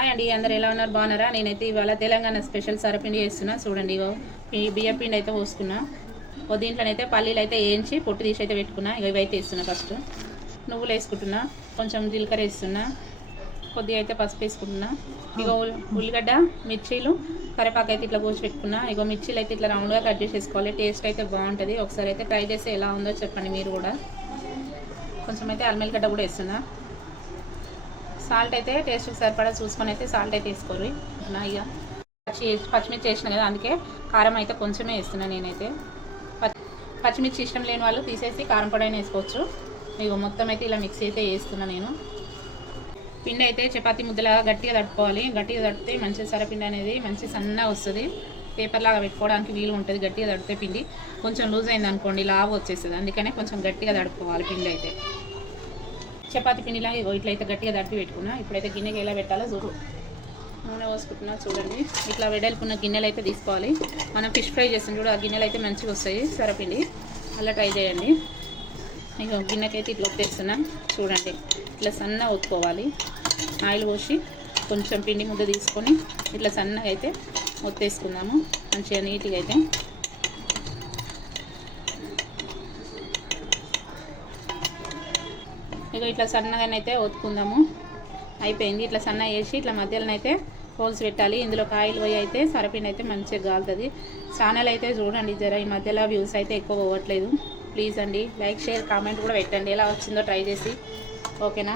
Hi అండి అందరు ఎలా ఉన్నారు? బాగున్నారా? నేనైతే ఇవాళ తెలంగాణ స్పెషల్ సరపిండి చేస్తున్నా. చూడండి ఇగో ఈ బియ్య పిండి అయితే పోసుకున్నా. ఓ దీంట్లోనైతే పల్లీలు అయితే వేయించి పొట్టు తీసి అయితే పెట్టుకున్నా. ఇక ఇవైతే వేస్తున్నా ఫస్ట్. నువ్వులు వేసుకుంటున్నా. కొంచెం జీలకర్ర వేస్తున్నా. కొద్దిగా అయితే పసుపు వేసుకుంటున్నా. ఇగో ఉల్లిగడ్డ మిర్చీలు కరివేపాకు అయితే ఇట్లా కోసి పెట్టుకున్నా. ఇగో మిర్చీలు అయితే ఇట్లా రౌండ్గా కట్ చేసేసుకోవాలి. టేస్ట్ అయితే బాగుంటుంది. ఒకసారి అయితే ట్రై చేస్తే ఎలా ఉందో చెప్పండి మీరు కూడా. కొంచెం అయితే అల్మెల్లిగడ్డ కూడా వేస్తున్నా. సాల్ట్ అయితే టేస్ట్కి సరిపడా చూసుకొని అయితే సాల్ట్ అయితే వేసుకోరు. నా ఇక పచ్చి పచ్చిమిర్చి వేసిన కదా అందుకే కారం అయితే కొంచెమే వేస్తున్నాను నేనైతే. పచ్చి- పచ్చిమిర్చి ఇష్టం లేని వాళ్ళు తీసేసి కారం పొడి అయినా వేసుకోవచ్చు. ఇక మొత్తం అయితే ఇలా మిక్సీ అయితే వేస్తున్నాను నేను. పిండి అయితే చపాతీ ముద్దలా గట్టిగా తట్టుకోవాలి గట్టిగా తడితే మంచి సరపిండి అనేది మంచి సన్నగా వస్తుంది. పేపర్ లాగా పెట్టుకోవడానికి వీలు ఉంటుంది గట్టిగా తడితే పిండి. కొంచెం లూజ్ అయింది అనుకోండి లావు వచ్చేస్తుంది. అందుకనే కొంచెం గట్టిగా తడుపుకోవాలి పిండి అయితే. చపాతీ పిండిలాగా ఇగో ఇట్లయితే గట్టిగా తడిపి పెట్టుకున్నా. ఇప్పుడైతే గిన్నెకి ఎలా పెట్టాలో చూడు. నూనె పోసుకుంటున్నా చూడండి. ఇట్లా వెడల్పున్న గిన్నెలు అయితే తీసుకోవాలి. మనం ఫిష్ ఫ్రై చేస్తాం చూడు ఆ గిన్నెలు అయితే మంచిగా వస్తాయి. సరపిండి అలా ట్రై చేయండి. ఇక గిన్నెకైతే ఇట్లా ఒత్తేస్తున్నా. చూడండి ఇట్లా సన్నగా ఒత్తుకోవాలి. ఆయిల్ పోసి కొంచెం పిండి ముద్ద తీసుకొని ఇట్లా సన్నగా అయితే ఒత్తేసుకుందాము. మంచిగా నీట్గా అయితే ఇక ఇట్లా సన్నగానైతే ఒత్తుకుందాము. అయిపోయింది. ఇట్లా సన్న వేసి ఇట్లా మధ్యలోనైతే హోల్స్ పెట్టాలి. ఇందులో కాయలు పోయి అయితే సరపిండి అయితే మంచిగా కాలుతుంది ఛానల్ అయితే చూడండి జర ఈ మధ్యలో వ్యూస్ అయితే ఎక్కువ పోవట్లేదు. ప్లీజ్ అండి లైక్ షేర్ కామెంట్ కూడా పెట్టండి. ఎలా వచ్చిందో ట్రై చేసి. ఓకేనా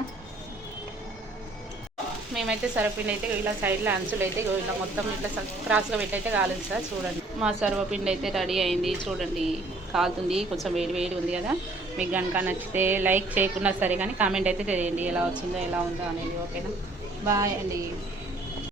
మేమైతే సర్వపిండి అయితే ఇలా సైడ్లో అంచులు అయితే ఇలా మొత్తం ఇట్లా క్రాస్గా పెట్టి అయితే కాలేదు సార్ చూడండి. మా సర్వపిండి అయితే రెడీ అయింది చూడండి. కాలుతుంది కొంచెం వేడి వేడి ఉంది కదా. మీకు కనుక నచ్చితే లైక్ చేయకున్నా సరే కానీ కామెంట్ అయితే చేయండి ఎలా వచ్చిందో ఎలా ఉందో అనేది ఓకేనా? బాయ్ అండి.